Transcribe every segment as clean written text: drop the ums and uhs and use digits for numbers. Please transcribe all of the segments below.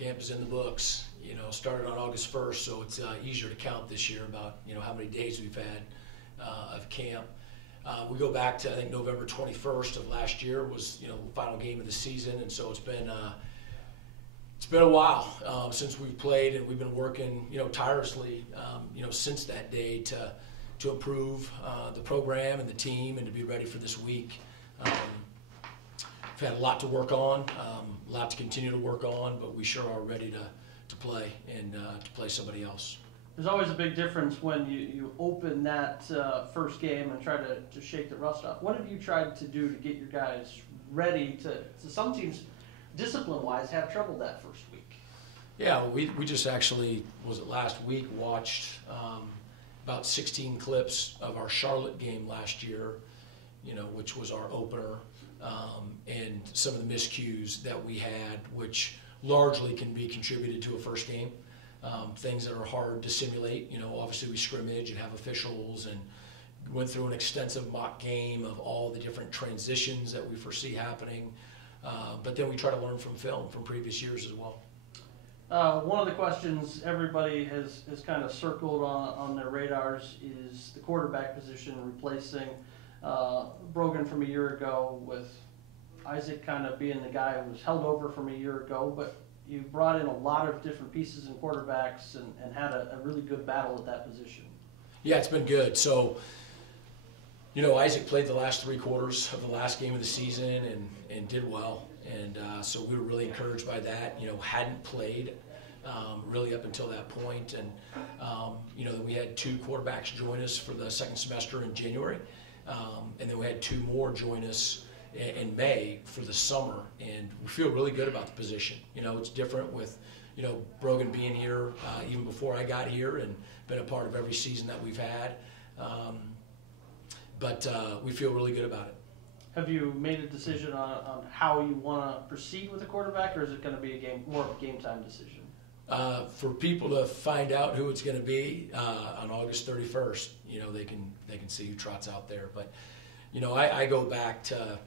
camp is in the books. Started on August 1st, so it's easier to count this year about how many days we've had of camp. We go back to, I think, November 21st of last year was the final game of the season, and so it's been a while since we've played, and we've been working tirelessly since that day to improve the program and the team and to be ready for this week. We've had a lot to work on, a lot to continue to work on, but we sure are ready to play and to play somebody else. There's always a big difference when you open that first game and try to shake the rust off. What have you tried to do to get your guys ready to some teams, discipline-wise, have trouble that first week? Yeah, we just actually, was it last week, watched about 16 clips of our Charlotte game last year, which was our opener, and some of the miscues that we had, which largely can be contributed to a first game. Things that are hard to simulate. Obviously we scrimmage and have officials and went through an extensive mock game of all the different transitions that we foresee happening. But then we try to learn from film from previous years as well. One of the questions everybody has kind of circled on their radars is the quarterback position, replacing Brogan from a year ago, with Isaac kind of being the guy who was held over from a year ago, but you brought in a lot of different pieces in quarterbacks and had a really good battle at that position. Yeah, it's been good. So, Isaac played the last 3 quarters of the last game of the season and did well. And so we were really encouraged by that. Hadn't played really up until that point. And, then we had 2 quarterbacks join us for the second semester in January. And then we had 2 more join us in May for the summer, and we feel really good about the position. It's different with, Brogan being here even before I got here and been a part of every season that we've had. But we feel really good about it. Have you made a decision on how you want to proceed with the quarterback, or is it going to be more of a game time decision? For people to find out who it's going to be on August 31st, they can see who trots out there. But I go back to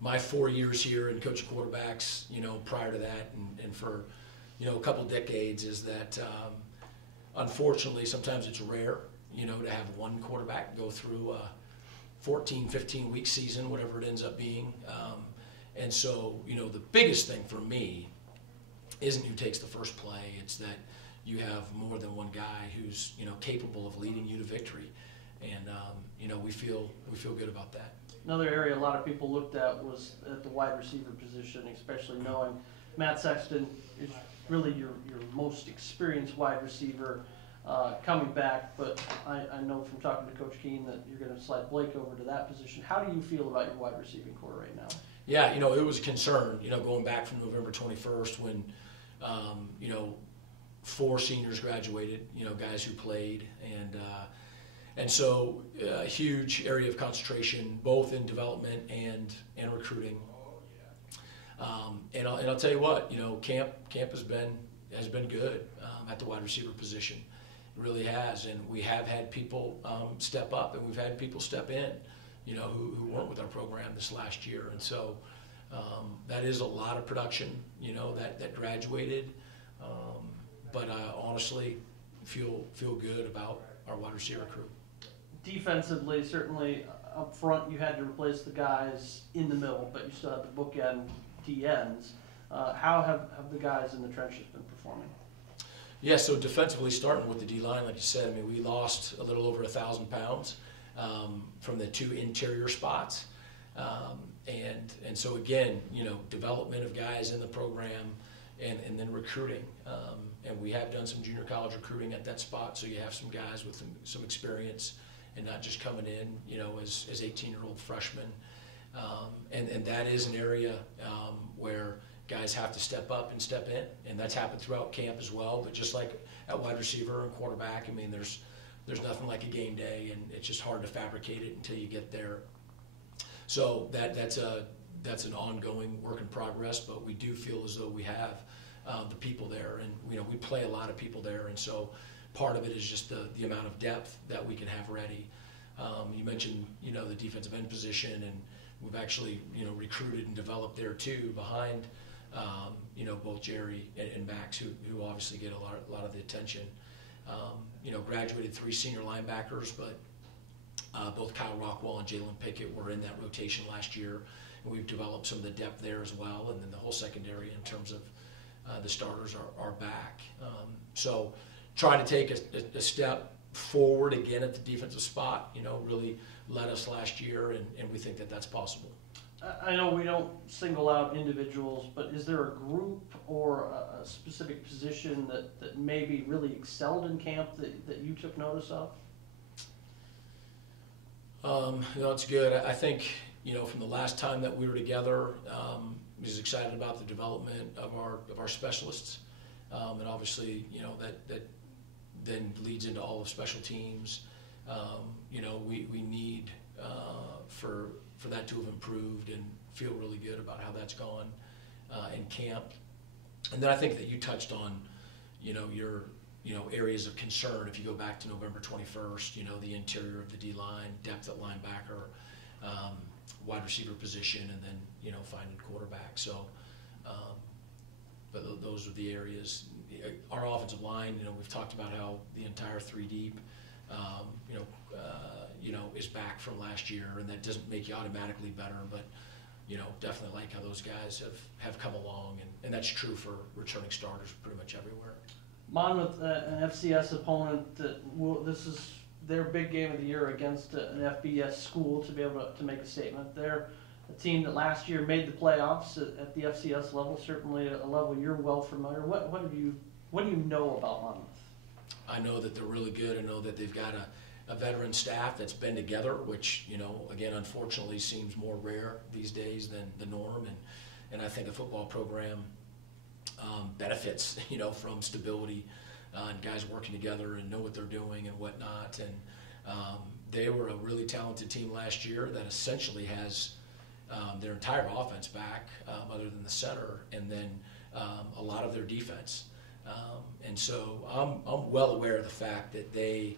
my 4 years here and coaching quarterbacks, prior to that, and for, a couple decades, is that unfortunately sometimes it's rare, to have one quarterback go through a 14, 15-week season, whatever it ends up being. And so, the biggest thing for me isn't who takes the first play. It's that you have more than one guy who's, capable of leading you to victory. And, we feel good about that. Another area a lot of people looked at was at the wide receiver position, especially knowing Matt Sexton is really your most experienced wide receiver coming back. But I know from talking to Coach Keene that you're going to slide Blake over to that position. How do you feel about your wide receiving core right now? Yeah, it was a concern, going back from November 21st when, 4 seniors graduated, guys who played, and so a huge area of concentration, both in development and recruiting. And I'll tell you what, camp has been good at the wide receiver position. It really has, and we have had people step up, and we've had people step in, who weren't with our program this last year. And so that is a lot of production, that graduated. But honestly, feel good about our wide receiver crew. Defensively, certainly up front, you had to replace the guys in the middle, but you still have the bookend DNs. How have the guys in the trenches been performing? Yeah, so defensively, starting with the D-line, like you said, we lost a little over 1,000 pounds from the 2 interior spots. And so again, development of guys in the program and then recruiting. And we have done some junior college recruiting at that spot, so you have some guys with some experience and not just coming in, as 18-year-old freshmen. And that is an area where guys have to step up and step in, and that's happened throughout camp as well. But just like at wide receiver and quarterback, there's nothing like a game day, and it's just hard to fabricate it until you get there. So that's an ongoing work in progress, but we do feel as though we have the people there, and we play a lot of people there, and so part of it is just the amount of depth that we can have ready. You mentioned the defensive end position, and we've actually recruited and developed there too behind Both Jerry and Max, who obviously get a lot of the attention. Graduated 3 senior linebackers, but both Kyle Rockwell and Jalen Pickett were in that rotation last year. And we've developed some of the depth there as well, and then the whole secondary in terms of the starters are back. So try to take a step forward again at the defensive spot, really led us last year, and we think that that's possible. I know we don't single out individuals, but is there a group or a specific position that maybe really excelled in camp that you took notice of? It's good. I think, from the last time that we were together, I was excited about the development of our specialists. And obviously, that then leads into all of special teams. We need for that to have improved and feel really good about how that's gone in camp. And then I think that you touched on, your areas of concern. If you go back to November 21st, the interior of the D-line, depth at linebacker, wide receiver position, and then, finding quarterback. So, but those are the areas. Our offensive line, we've talked about how the entire 3 deep, is back from last year, and that doesn't make you automatically better, but, definitely like how those guys have come along, and that's true for returning starters pretty much everywhere. Monmouth, an FCS opponent, this is their big game of the year against an FBS school to be able to make a statement. They're a team that last year made the playoffs at the FCS level, certainly a level you're well familiar. What do you know about Monmouth? I know that they're really good. I know that they've got a veteran staff that's been together, which, again, unfortunately seems more rare these days than the norm. And I think a football program benefits, from stability and guys working together and know what they're doing and whatnot. And they were a really talented team last year that essentially has their entire offense back, other than the center, and then a lot of their defense. And so I'm well aware of the fact that they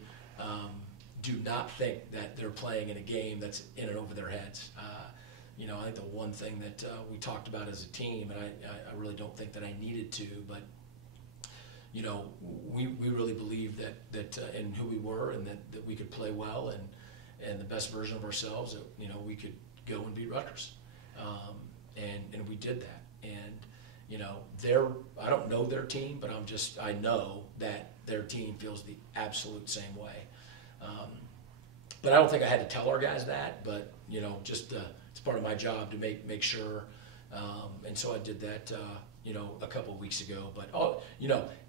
do not think that they're playing in a game that's in and over their heads. I think the one thing that we talked about as a team, and I really don't think that I needed to, but we really believed that in who we were, and that we could play well and the best version of ourselves, that we could go and beat Rutgers, and we did that. And I don't know their team, but I know that their team feels the absolute same way. But I don't think I had to tell our guys that, but it's part of my job to make sure, and so I did that a couple of weeks ago. But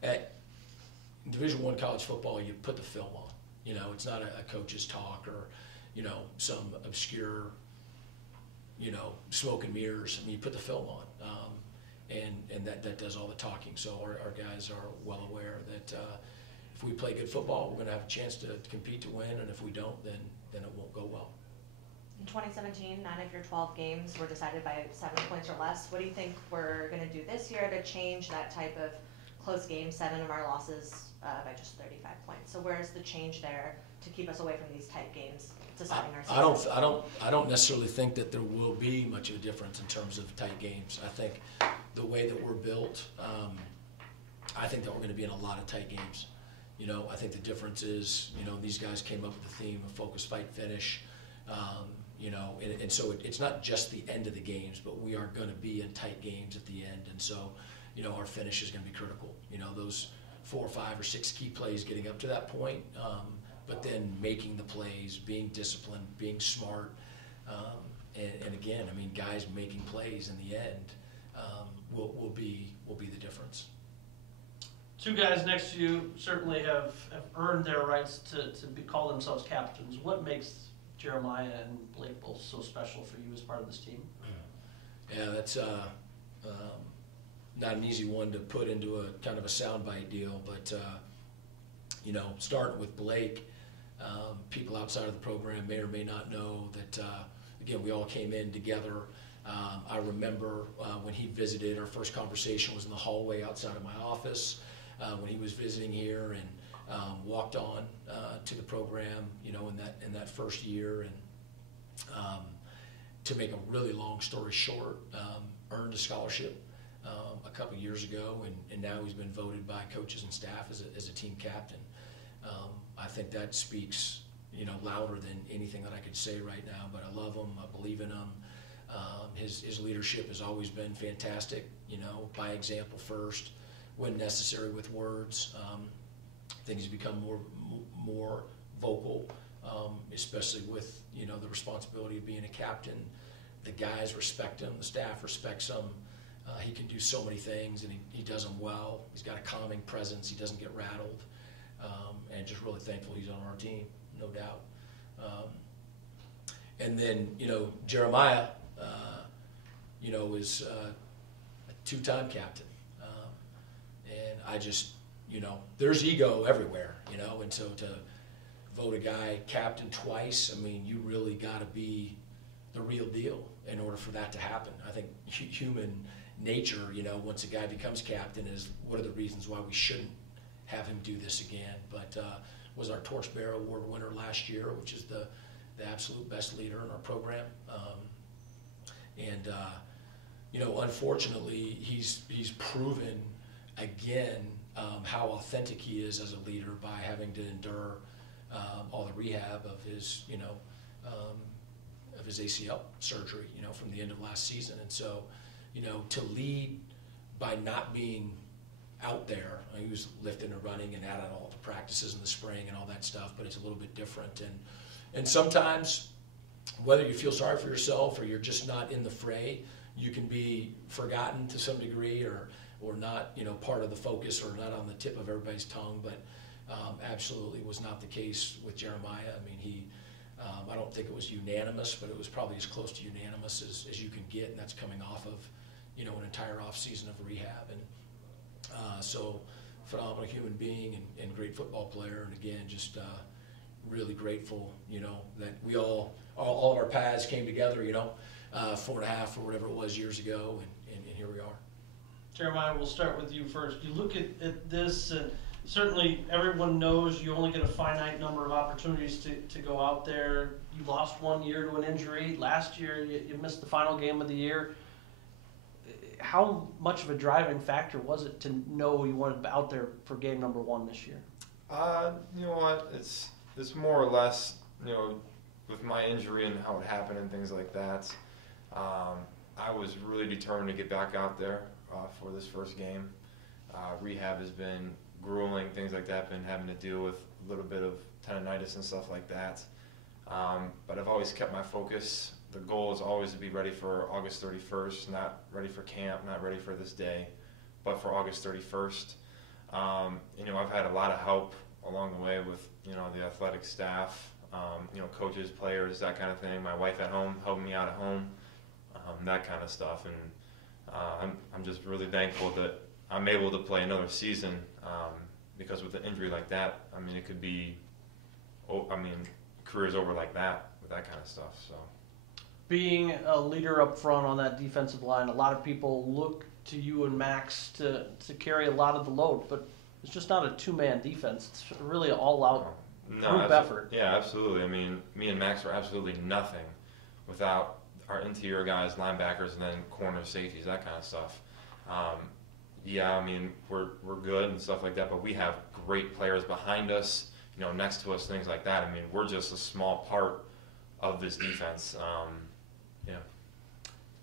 at Division I college football, you put the film on. It's not a coach's talk or some obscure smoke and mirrors. I mean, you put the film on, and that does all the talking. So our guys are well aware that if we play good football, we're going to have a chance to compete to win, and if we don't, then it won't go well. In 2017, 9 of your 12 games were decided by 7 points or less. What do you think we're going to do this year to change that type of close game? 7 of our losses by just 35 points. So where's the change there to keep us away from these tight games deciding our season? I don't necessarily think that there will be much of a difference in terms of tight games. I think the way that we're built, I think that we're going to be in a lot of tight games. I think the difference is, these guys came up with the theme of focus, fight, finish. And so it's not just the end of the games, but we are going to be in tight games at the end. And so, our finish is going to be critical. Those 4, 5, or 6 key plays getting up to that point, but then making the plays, being disciplined, being smart. And again, I mean, guys making plays in the end will be the difference. 2 guys next to you certainly have earned their rights to call themselves captains. What makes Jeremiah and Blake both so special for you as part of this team? Yeah, that's not an easy one to put into a kind of a soundbite deal, but starting with Blake, people outside of the program may or may not know that again, we all came in together. I remember when he visited, our first conversation was in the hallway outside of my office when he was visiting here, and walked on to the program, in that first year, and to make a really long story short, earned a scholarship a couple years ago, and now he's been voted by coaches and staff as a team captain. I think that speaks, louder than anything that I could say right now. But I love him. I believe in him. His leadership has always been fantastic. By example first, when necessary with words. I think he's become more vocal, especially with the responsibility of being a captain. The guys respect him. The staff respects him. He can do so many things, and he does them well. He's got a calming presence. He doesn't get rattled, and just really thankful he's on our team, no doubt. And then Jeremiah, is a two-time captain, and I just there's ego everywhere, and so to vote a guy captain twice, I mean, you really got to be the real deal in order for that to happen. I think human nature, once a guy becomes captain, is what are the reasons why we shouldn't have him do this again. But was our Torchbearer Award winner last year, which is the absolute best leader in our program. Unfortunately, he's proven again how authentic he is as a leader by having to endure all the rehab of his, of his ACL surgery, from the end of last season. And so, to lead by not being out there, he was lifting and running and at all the practices in the spring and all that stuff, but it's a little bit different. And sometimes, whether you feel sorry for yourself or you're just not in the fray, you can be forgotten to some degree or not, part of the focus or not on the tip of everybody's tongue. But absolutely was not the case with Jeremiah. I mean, I don't think it was unanimous, but it was probably as close to unanimous as you can get, and that's coming off of, an entire off season of rehab. And so, phenomenal human being and great football player. And again, just really grateful, that we all of our paths came together, 4.5 or whatever it was years ago, and here we are. Jeremiah, we'll start with you first. You look at this, and certainly everyone knows you only get a finite number of opportunities to go out there. You lost 1 year to an injury. Last year, you missed the final game of the year. How much of a driving factor was it to know you wanted to be out there for game number 1 this year? You know what? It's more or less, with my injury and how it happened and things like that. I was really determined to get back out there for this first game. Rehab has been grueling, things like that. Been having to deal with a little bit of tendonitis and stuff like that. But I've always kept my focus. The goal is always to be ready for August 31st, not ready for camp, not ready for this day, but for August 31st. I've had a lot of help along the way with, the athletic staff, coaches, players, that kind of thing. My wife at home, helping me out at home, that kind of stuff. And I'm just really thankful that I'm able to play another season, because with an injury like that, I mean, it could be, career's over like that with that kind of stuff. So, being a leader up front on that defensive line, a lot of people look to you and Max to carry a lot of the load, but it's just not a two-man defense. It's really an all-out group effort. Yeah, absolutely. I mean, me and Max are absolutely nothing without our interior guys, linebackers, and then corner safeties, that kind of stuff. We're good and stuff like that, but we have great players behind us, next to us, things like that. I mean, we're just a small part of this defense.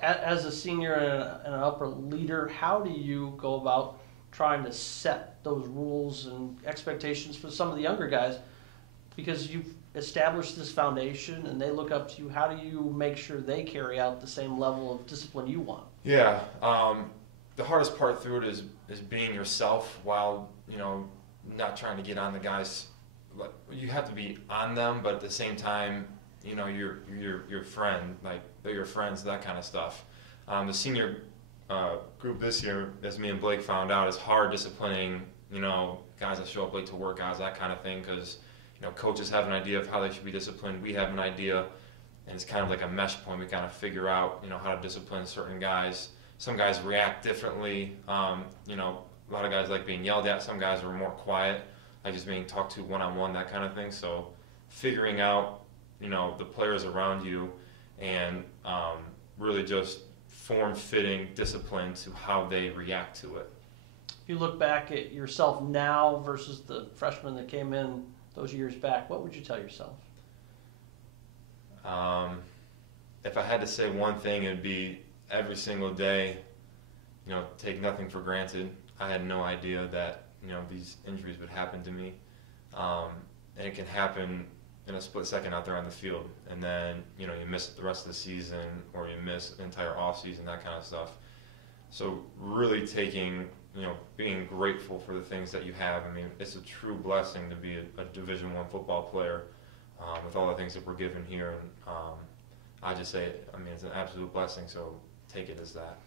As a senior and an upper leader, how do you go about trying to set those rules and expectations for some of the younger guys? Because you've established this foundation and they look up to you. How do you make sure they carry out the same level of discipline you want? Yeah, the hardest part through it is being yourself while, not trying to get on the guys. You have to be on them, but at the same time, your friend, like they're your friends, that kind of stuff. The senior group this year, as me and Blake found out, is hard disciplining, guys that show up late to workouts, that kind of thing, because, coaches have an idea of how they should be disciplined. We have an idea, and it's kind of like a mesh point. We kind of figure out, how to discipline certain guys. Some guys react differently. A lot of guys like being yelled at. Some guys are more quiet, like just being talked to one-on-one, that kind of thing. So figuring out, the players around you and really just form-fitting discipline to how they react to it. If you look back at yourself now versus the freshmen that came in those years back, what would you tell yourself? If I had to say one thing, it'd be every single day, take nothing for granted. I had no idea that, these injuries would happen to me. And it can happen in a split second out there on the field. And then, you miss the rest of the season, or you miss the entire off season, that kind of stuff. So really being grateful for the things that you have. I mean, it's a true blessing to be a Division I football player with all the things that we're given here. And I just say, it's an absolute blessing, so take it as that.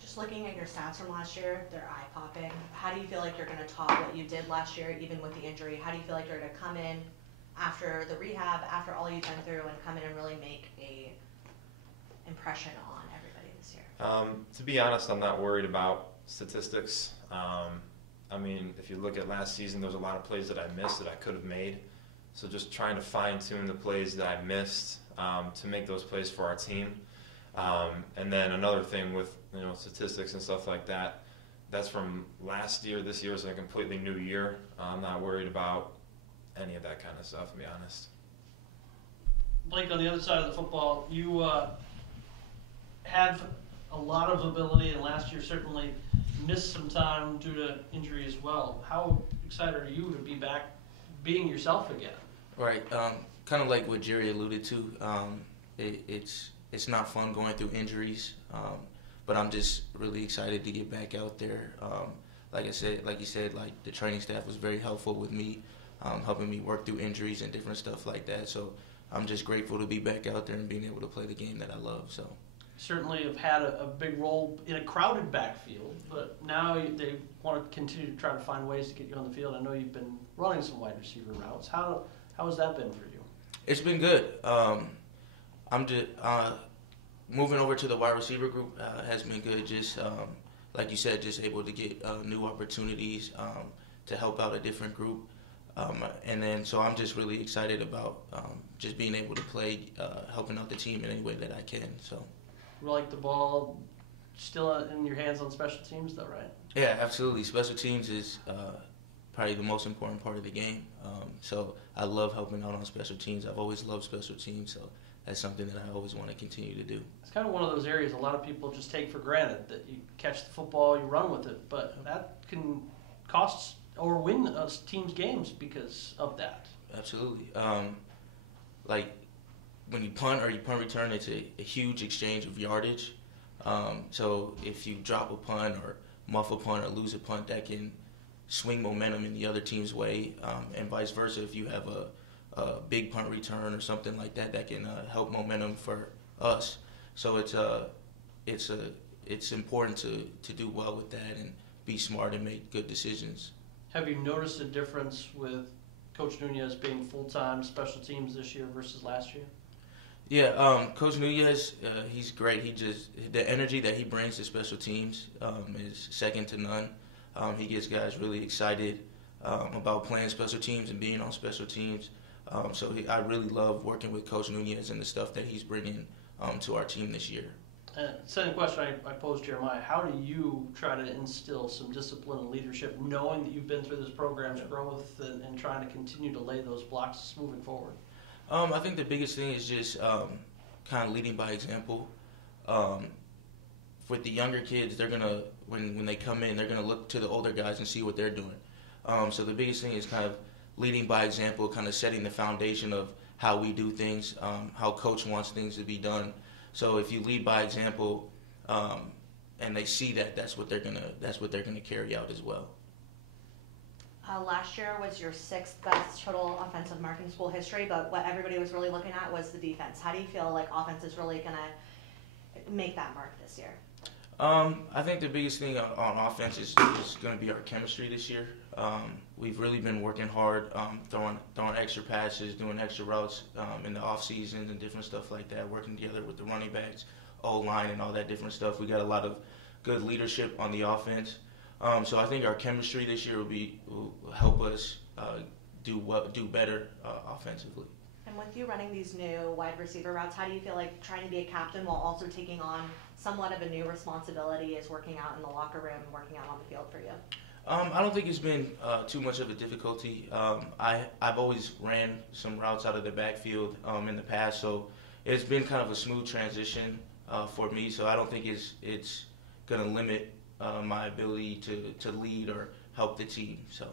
Just looking at your stats from last year, they're eye-popping. How do you feel like you're going to top what you did last year, even with the injury? How do you feel like you're going to come in after the rehab, after all you've been through, and come in and really make a impression on everybody this year? To be honest, I'm not worried about statistics. If you look at last season, there was a lot of plays that I missed that I could have made. So just trying to fine-tune the plays that I missed to make those plays for our team. And then another thing with statistics and stuff like that, that's from last year. This year is a completely new year. I'm not worried about any of that kind of stuff, to be honest. Blake, on the other side of the football, you have a lot of ability, and last year certainly missed some time due to injury as well. How excited are you to be back being yourself again? Right. Kind of like what Jerry alluded to. It's not fun going through injuries, but I'm just really excited to get back out there. Like you said, the training staff was very helpful with me, helping me work through injuries and different stuff like that. So I'm just grateful to be back out there and being able to play the game that I love. So certainly have had a big role in a crowded backfield, but now they want to continue to try to find ways to get you on the field. I know you've been running some wide receiver routes. How has that been for you? It's been good. I'm just moving over to the wide receiver group has been good. Just like you said, just able to get new opportunities to help out a different group, and then so I'm just really excited about just being able to play, helping out the team in any way that I can. So. Like the ball still in your hands on special teams, though, right? Yeah, absolutely. Special teams is probably the most important part of the game. So I love helping out on special teams. I've always loved special teams, so that's something that I always want to continue to do. It's kind of one of those areas a lot of people just take for granted, that you catch the football, you run with it, but that can cost or win us teams games because of that. Absolutely. Like when you punt or you punt return, it's a huge exchange of yardage. So if you drop a punt or muff a punt or lose a punt, that can swing momentum in the other team's way, and vice versa. If you have a big punt return or something like that, that can help momentum for us. So it's important to do well with that and be smart and make good decisions. Have you noticed a difference with Coach Nunez being full-time special teams this year versus last year? Yeah, Coach Nunez, he's great. The energy that he brings to special teams is second to none. He gets guys really excited about playing special teams and being on special teams. I really love working with Coach Nunez and the stuff that he's bringing to our team this year. Second question I posed, Jeremiah, how do you try to instill some discipline and leadership, knowing that you've been through this program's growth and trying to continue to lay those blocks moving forward? I think the biggest thing is just kind of leading by example. With the younger kids, they're gonna when they come in, they're gonna look to the older guys and see what they're doing. So the biggest thing is kind of leading by example, kind of setting the foundation of how we do things, how Coach wants things to be done. So if you lead by example, and they see that, that's what they're gonna carry out as well. Last year was your 6th best total offensive mark in school history, but what everybody was really looking at was the defense. How do you feel like offense is really going to make that mark this year? I think the biggest thing on offense is going to be our chemistry this year. We've really been working hard, throwing extra passes, doing extra routes in the off seasons and different stuff like that, working together with the running backs, O-line and all that different stuff. We got a lot of good leadership on the offense. So I think our chemistry this year will help us do better offensively. And with you running these new wide receiver routes? How do you feel like trying to be a captain while also taking on somewhat of a new responsibility is working out in the locker room, working out on the field for you? I don't think it's been too much of a difficulty. I've always ran some routes out of the backfield in the past, so it's been kind of a smooth transition for me. So I don't think it's going to limit my ability to lead or help the team. So.